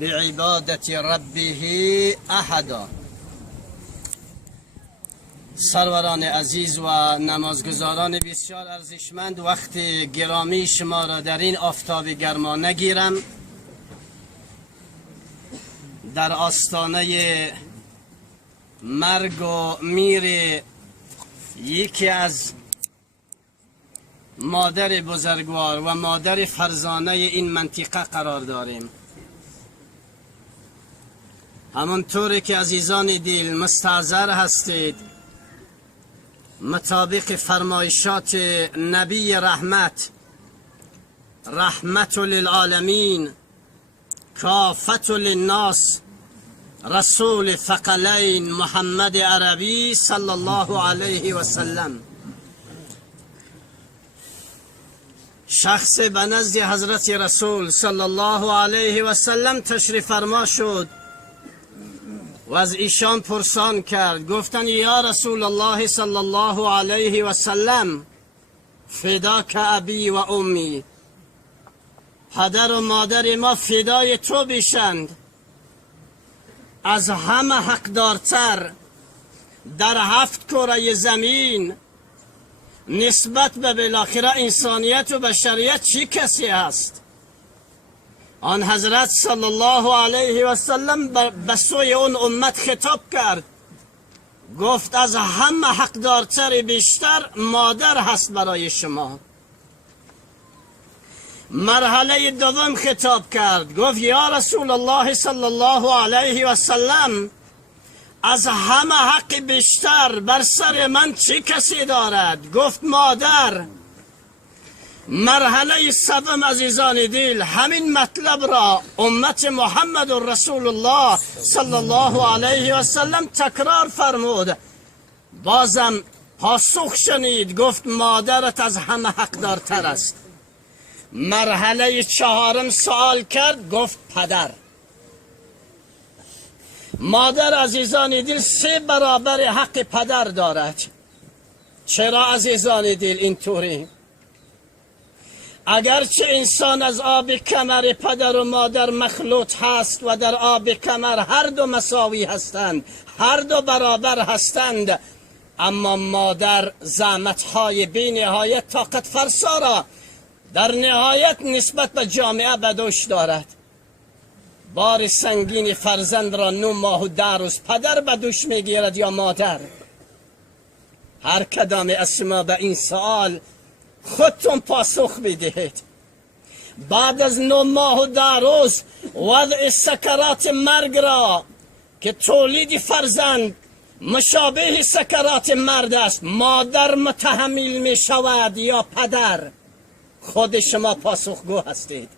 بعبادة ربه احدا. سروران عزیز و نمازگزاران بسیار ارزشمند، وقت گرامی شما را در این آفتاب گرما نگیرم. در آستانه مرگ و میر یکی از مادر بزرگوار و مادر فرزانه این منطقه قرار داریم. همانطور که عزیزان دل مستحضر هستید، مطابق فرمایشات نبی رحمت للعالمین کافة للناس رسول ثقلین محمد عربی صلی الله علیه و سلم، شخص به نزد حضرت رسول صلی الله علیه و سلم تشریف فرما شد و از ایشان پرسان کرد. گفتند یا رسول الله صلی الله علیه و سلم، فداک ابی و امی، پدر و مادر ما فدای تو بشند. از همه حقدارتر در 7 کره زمین نسبت به بالاخره انسانیت و بشریت چی کسی هست؟ آن حضرت صلی الله علیه و سلم به سوی اون امت خطاب کرد، گفت از همه حقدارتر بیشتر مادر هست برای شما. مرحله دوم خطاب کرد، گفت یا رسول الله صلی الله علیه و سلم، از همه حق بیشتر بر سر من چه کسی دارد؟ گفت مادر. مرحله سوم عزیزان دل، همین مطلب را امت محمد رسول الله صلی الله علیه و سلم تکرار فرمود، بازم پاسخ شنید، گفت مادرت از همه حقدارتر است. مرحله چهارم سوال کرد، گفت پدر. مادر عزیزان دل 3 برابر حق پدر دارد. چرا عزیزان دل اینطوری؟ اگرچه انسان از آب کمر پدر و مادر مخلوط هست و در آب کمر هر دو مساوی هستند، هر دو برابر هستند، اما مادر زحمتهای بی نهایت طاقت فرسا را در نهایت نسبت به جامعه به دوش دارد. بار سنگین فرزند را 9 ماه و 10 روز پدر به دوش میگیرد یا مادر؟ هر کدام از شما به این سوال خودتون پاسخ بدهید. بعد از 9 ماه و 10 روز وضع سکرات مرگ را که تولید فرزند مشابه سکرات مرد است، مادر متحمل می شود یا پدر؟ خود شما پاسخگو هستید.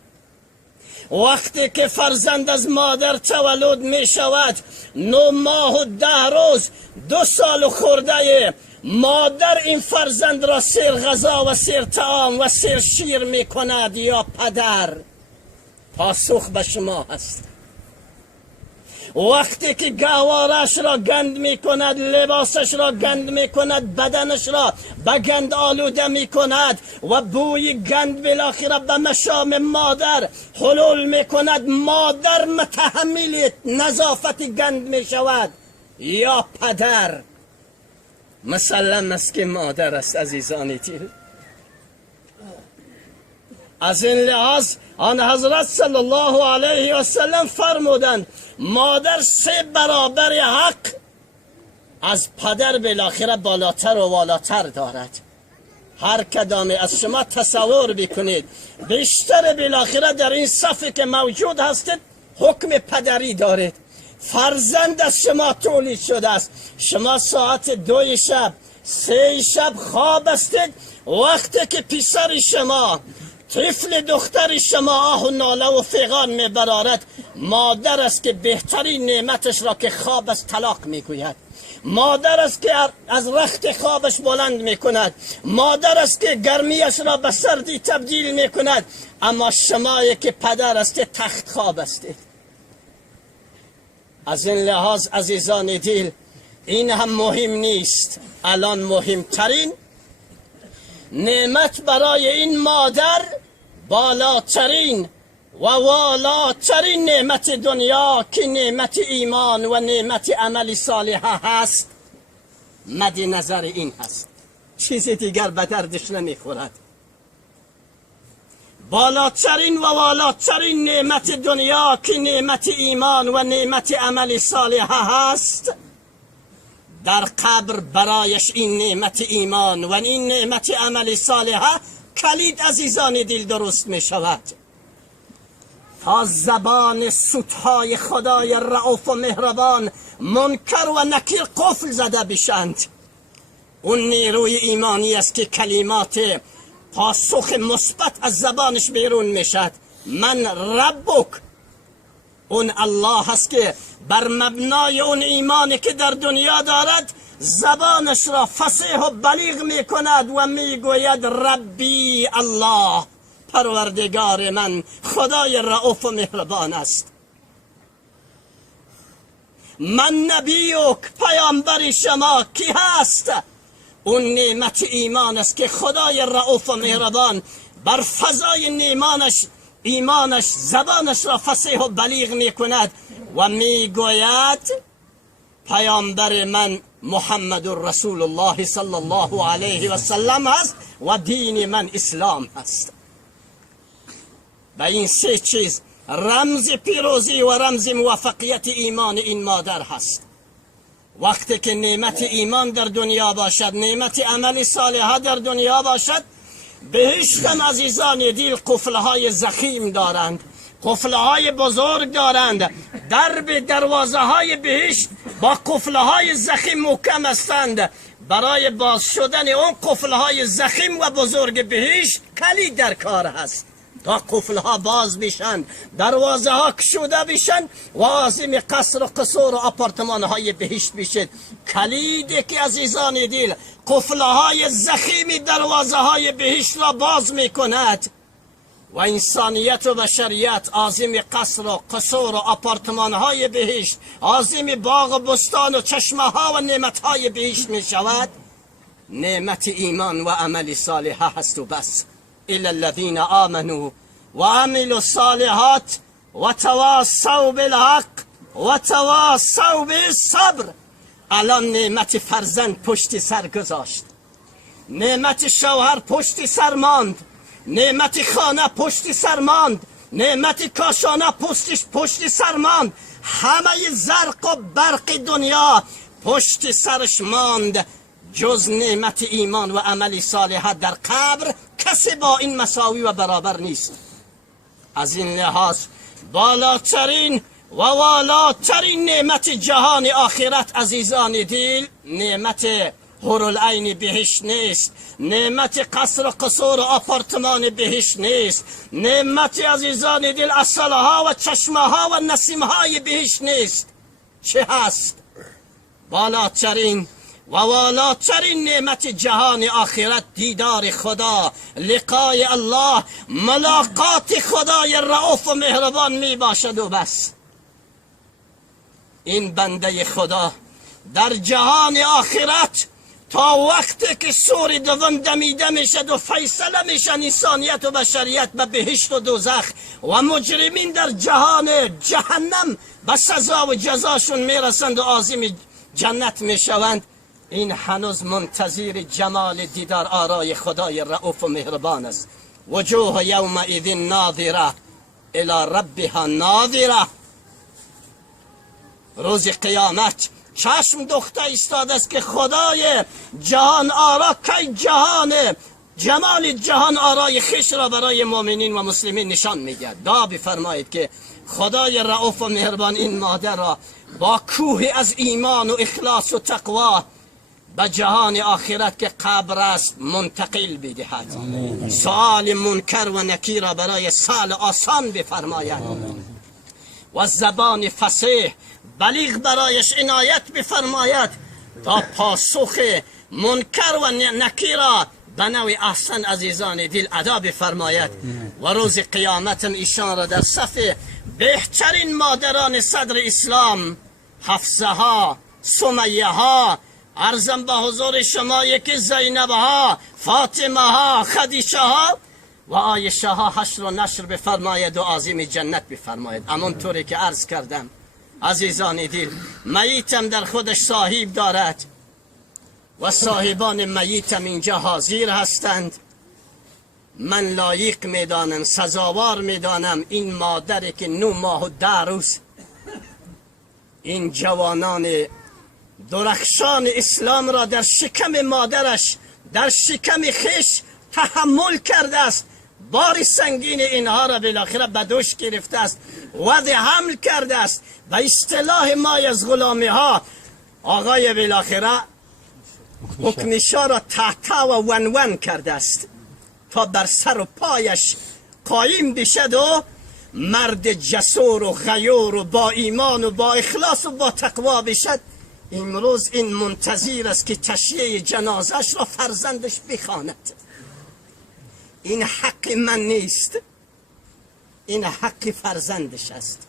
وقتی که فرزند از مادر تولد می شود، 9 ماه و 10 روز 2 سال خورده، مادر این فرزند را سیر غذا و سیر طعام و سیر شیر می کند یا پدر؟ پاسخ به شما هست. وقتی که گوارش را گند می کند، لباسش را گند می کند، بدنش را به گند آلوده می کند و بوی گند بالاخره به مشام مادر حلول می کند، مادر متحمل نظافت گند می شود یا پدر؟ مسلم است که مادر است عزیزان دل. از این لحاظ آن حضرت صلی الله علیه و سلم فرمودند مادر 3 برابر حق از پدر بالاخره بالاتر و والاتر دارد. هر کدام از شما تصور بکنید، بیشتر بالاخره در این صفی که موجود هستید حکم پدری دارید. فرزند از شما تولید شده است، شما ساعت 2 شب 3 شب خواب هستید، وقتی که پسر شما طفل دختر شما آه و ناله و فیغان میبرارد، مادر است که بهترین نعمتش را که خواب است طلاق میگوید. مادر است که از رخت خوابش بلند میکند. مادر است که گرمیش را به سردی تبدیل میکند. اما شمایی که پدر است تخت خواب استید. از این لحاظ عزیزان دل، این هم مهم نیست. الان مهمترین نعمت برای این مادر، بالاترین و والاترین نعمت دنیا که نعمت ایمان و نعمت عمل صالح هست مد نظر این هست، چیزی دیگر به دردش نمیخورد. بالاترین و والاترین نعمت دنیا که نعمت ایمان و نعمت عمل صالح هست، در قبر برایش این نعمت ایمان و این نعمت عمل صالح کلید عزیزان دل درست می شود تا زبان سوتهای خدای رؤوف و مهربان منکر و نکیر قفل زده بشند. اون نیروی ایمانی است که کلمات پاسخ مثبت از زبانش بیرون میشد. من ربک، اون الله هست که بر مبنای اون ایمانی که در دنیا دارد زبانش را فصیح و بلیغ می کند و می گوید ربی الله، پروردگار من خدای رؤوف و مهربان است. من نبیک، پیامبر شما کی هست؟ اون نعمت ایمان است که خدای رؤوف و مهربان بر فضای ایمانش زبانش را فصیح و بلیغ می کند و می گوید پیامبر من محمد رسول الله صلی الله علیه و سلم است و دین من اسلام است. و این سه چیز رمز پیروزی و رمز موفقیت ایمان این مادر هست. وقتی که نعمت ایمان در دنیا باشد، نعمت عمل صالحه در دنیا باشد، بهشتم عزیزان دل قفلهای ضخیم دارند، قفلهای بزرگ دارند. دروازه های بهشت با قفلهای ضخیم محکم هستند. برای باز شدن اون قفلهای ضخیم و بزرگ بهشت کلید در کار هست تا قفلها باز بشن، دروازه ها کشوده بشن و عازم قصر و قصور و آپارتمان های بهشت بشد. کلیدی که عزیزان دل قفلهای ضخیم دروازه های بهشت را باز می کند و انسانیت و بشریت عازم قصر و قصور و آپارتمان های بهشت، عازم باغ و بستان و چشمه ها و نعمت های بهشت می شود، نعمت ایمان و عمل صالحه هست و بس. الا الذين آمنوا وعملوا الصالحات وتواصوا بالحق وتواصوا بالصبر. الان نعمت فرزند پشت سر گذاشت، نعمت شوهر پشت سر ماند، نعمت خانه پشت سر ماند، نعمت کاشانه پشت سر ماند، همه زرق و برق دنیا پشت سرش ماند، جز نعمت ایمان و عمل صالح در قبر کسی با این مساوی و برابر نیست. از این لحاظ بالاترین و والاترین نعمت جهان آخرت عزیزان دل نعمت حورالعین بهشت نیست، نعمت قصر و قصور و آپارتمان بهشت نیست، نعمت عزیزان دل اصلها و چشمه ها و نسیمهای بهشت نیست. چه هست؟ بالاترین و والاترین نعمت جهان آخرت دیدار خدا، لقای الله، ملاقات خدای رؤوف و مهربان می باشد و بس. این بنده خدا در جهان آخرت تا وقتی که سور دوم دمیده میشد و فیصله میشن انسانیت و بشریت به بهشت و دوزخ و مجرمین در جهان جهنم به سزا و جزاشون میرسند و عازم جنت میشوند، این هنوز منتظر جمال دیدار آرای خدای رؤوف و مهربان است. وجوه یومئذ ناظره الی ربها ناظره. روز قیامت چشم دخته ایستاده است که خدای جهان آرا کی جمال جهان آرای خویش را برای مؤمنین و مسلمین نشان میدهد. دعا بفرمایید که خدای رؤوف و مهربان این مادر را با کوه از ایمان و اخلاص و تقوا به جهان آخرت که قبر است منتقل بدهد. سؤال منکر و نکیر را برای سال آسان بفرماید و زبان فصیح بلیغ برایش عنایت بفرماید تا پاسخ منکر و نکیر را به نوع احسن عزیزان دل ادا بفرماید و روز قیامت ایشان را در صف بهترین مادران صدر اسلام، حفصه ها، سمیه ها، عرضم به حضور شما یکی زینب ها، فاطمه ها، خدیجه ها، و عایشه ها حشر و نشر بفرماید و عظیم جنت بفرماید. همانطوری که عرض کردم عزیزان دل، میتم در خودش صاحب دارد و صاحبان میتم اینجا حاضر هستند. من لایق میدانم، سزاوار میدانم این مادری که 9 ماه و 10 روز این جوانان درخشان اسلام را در شکم مادرش، در شکم خیش تحمل کرده است، بار سنگین اینها را بالاخره به دوش گرفته است، وضع حمل کرده است. و اصطلاح ما از غلامی ها آقای بالاخره حکمشا را تحتا و ون کرده است تا بر سر و پایش قایم بشد و مرد جسور و غیور و با ایمان و با اخلاص و با تقوا بشد. امروز این منتظر است که تشییع جنازش را فرزندش بخواند. این حق من نیست، این حق فرزندش است.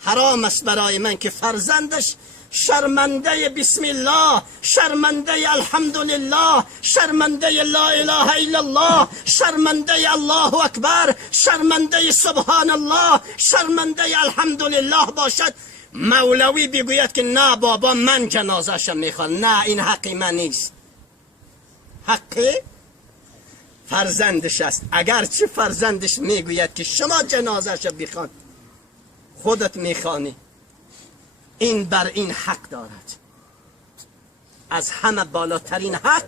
حرام است برای من که فرزندش شرمنده بسم الله، شرمنده الحمدلله، شرمنده لا اله الا الله، شرمنده الله اکبر، شرمنده سبحان الله، شرمنده الحمدلله باشد. مولوی بگوید که نه بابا من جنازه‌ش میخوام. نه، این حق من نیست، حق فرزندش است. اگرچه فرزندش میگوید که شما جنازه‌ش بخوان، خودت میخوانی، این بر این حق دارد. از همه بالاترین حق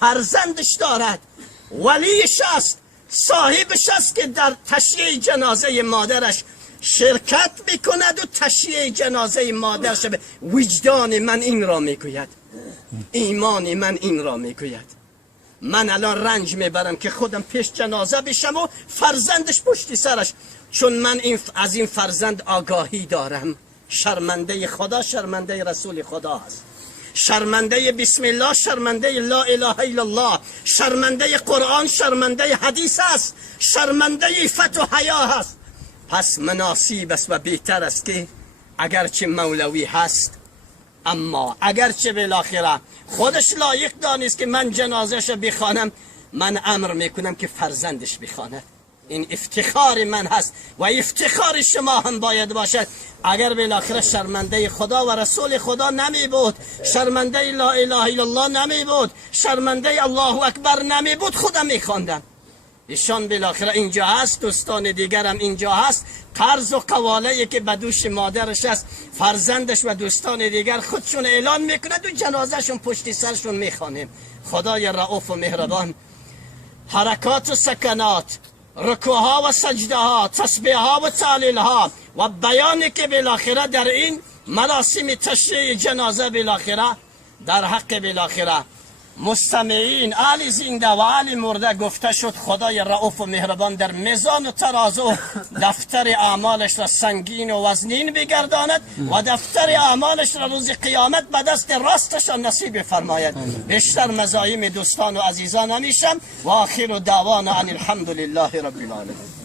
فرزندش دارد، ولیش است، صاحبش است که در تشییع جنازه مادرش شرکت میکند و تشییع جنازه مادرش به وجدان من این را میگوید، ایمان من این را میگوید. من الان رنج میبرم که خودم پیش جنازه بشم و فرزندش پشت سرش، چون من از این فرزند آگاهی دارم. شرمنده خدا، شرمنده رسول خدا است، شرمنده بسم الله، شرمنده لا اله الا الله، شرمنده قرآن، شرمنده حدیث است، شرمنده عفت و حیا است. پس مناسب است و بهتر است که اگرچه مولوی هست، اما اگرچه بالاخره خودش لایق دانست که من جنازهش بخوانم، من امر میکنم که فرزندش بخواند. این افتخار من هست و افتخار شما هم باید باشد. اگر بالاخره شرمنده خدا و رسول خدا نمی بود، شرمنده لا اله الا الله نمی بود، شرمنده الله اکبر نمی بود، خودم میخواندم. ایشان بالاخره اینجا هست، دوستان دیگرم اینجا هست، قرض و قواله‌ای که به دوش مادرش است، فرزندش و دوستان دیگر خودشون اعلان میکنند و جنازهشون پشت سرشون میخوانیم. خدای رؤوف و مهربان حرکات و سکنات، رکوعها و سجدهها، تسبیحها و تعلیلها و بیانی که بالاخره در این مراسم تشییع جنازه بالاخره در حق بالاخره مستمعین اهل زنده و اهل مرده گفته شد، خدای رؤوف و مهربان در میزان و ترازو دفتر اعمالش را سنگین و وزنین بگرداند و دفتر اعمالش را روز قیامت به دست راستش نصیب فرماید. بیشتر مزایم دوستان و عزیزان همیشم و آخر دعوانا ان الحمد لله رب العالمین.